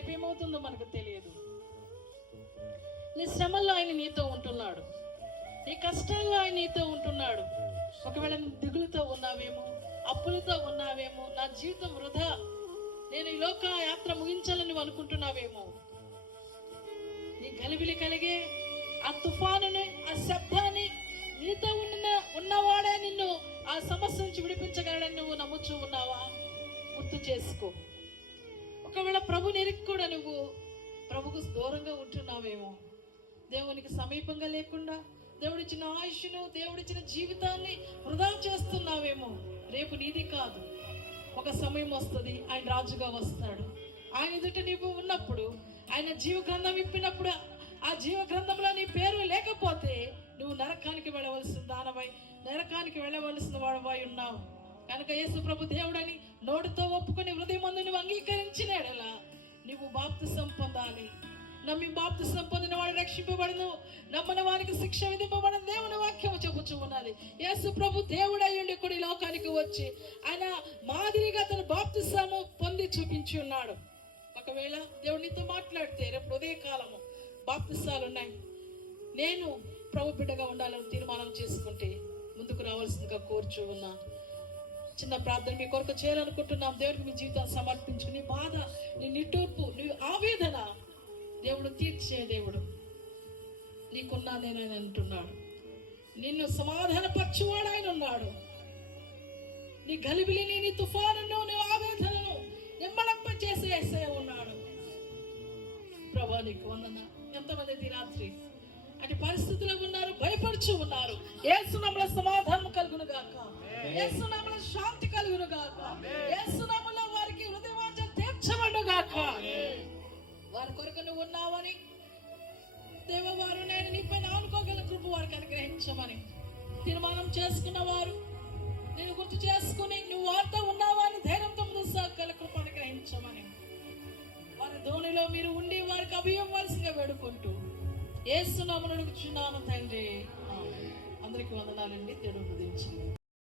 రేపేమవుతుందో మనకు తెలియదు. నీ శ్రమల్లో ఆయన నీతో ఉంటున్నాడు, నీ కష్టాల్లో ఆయన నీతో ఉంటున్నాడు. ఒకవేళ నువ్వు దిగులుతో ఉన్నావేమో, అప్పులతో ఉన్నావేమో, నా జీవితం వృధా, నేను ఈ లోక యాత్ర ముగించాలని నువ్వు అనుకుంటున్నావేమో, నీ గలిబిలి కలిగే ఆ తుఫానుని, ఆ శబ్దాన్ని నీతో ఉన్నవాడే నిన్ను ఆ సమస్య నుంచి విడిపించగలడని నువ్వు నమ్ముచూ ఉన్నావా? గుర్తు చేసుకో. ఒకవేళ ప్రభు నిరికి కూడా నువ్వు ప్రభుకు దూరంగా ఉంటున్నావేమో, దేవునికి సమీపంగా లేకుండా దేవుడిచ్చిన ఆయుష్ను, దేవుడిచ్చిన జీవితాన్ని వృధా చేస్తున్నావేమో. రేపు నీది కాదు, ఒక సమయం వస్తుంది, ఆయన రాజుగా వస్తాడు. ఆయన ఎదుట నీవు ఉన్నప్పుడు, ఆయన జీవ గ్రంథం విప్పినప్పుడు, ఆ జీవ గ్రంథంలో నీ పేరు లేకపోతే నువ్వు నరకానికి వెళ్ళవలసిన దానవై, నరకానికి వెళ్ళవలసిన వాడవై ఉన్నావు. కనుక యేసు ప్రభు దేవుడని నోటితో ఒప్పుకొని హృదయమందు నువ్వు అంగీకరించినాడలా నువ్వు బాప్తిసం పొందాలి. నమ్మి బాప్తిసం పొందిన వాడు రక్షింపబడను, నమ్మని వారికి శిక్ష విధింపబడను దేవుని వాక్యం చెబుతూ ఉన్నది. యేసు ప్రభు దేవుడయ్యుండి కూడా ఈ లోకానికి వచ్చి ఆయన మాదిరిగా తన బాప్తిసము పొంది చూపించి ఉన్నాడు. ఒకవేళ దేవుడు నీతో మాట్లాడితే రేపు ఉదయకాలము బాప్తిసాలు ఉన్నాయి, నేను ప్రభు బిడ్డగా ఉండాలని తీర్మానం చేసుకుంటే ముందుకు రావాల్సిందిగా కోరుచూ ఉన్నా. చిన్న ప్రార్థన మీ కొరకు చేయాలనుకుంటున్నాం. దేవుడికి మీ జీవితాన్ని సమర్పించుకుని, నీ బాధ, నీ నిట్టూర్పు, నీ ఆవేదన దేవుడు తీర్చే దేవుడు నీకున్నా నేను అంటున్నాడు. నిన్ను సమాధానపరచువాడు ఆయన ఉన్నాడు. నీ గలిబిలిని, నీ తుఫానును, నీ ఆవేదనను నిమ్మళంప చేసే ఉన్నాడు. ప్రభా నీకు వందన. ఎంతమంది రాత్రి అటు పరిస్థితుల్లో ఉన్నారు, భయపడుచు ఉన్నారు. యేసు నామములో సమాధానం కలుగును గాక, యేసు నామములో శాంతి కలుగును గాక, యేసు నామములో వారికి హృదయవాంఛ తీర్చబడును గాక. వారి కొరకు నువ్వు ఉన్నావని, దేవవారు నేను నీపై ఆనుకోగల కృప వారికి అనుగ్రహించమని తీర్మానం చేసుకున్న వారు నేను గుర్తు చేసుకుని నువ్వు వారితో ఉన్నావని ధైర్యంతో ముందు సాగల కృప అనుగ్రహించమని వారి ధోనిలో మీరు ఉండి వారికి అభివ్వవలసిందిగా వేడుకుంటూ యేసు నామమున అడుగుచున్నాను తండ్రి. అందరికీ వందనాలండి. దేవుడు దీవించండి.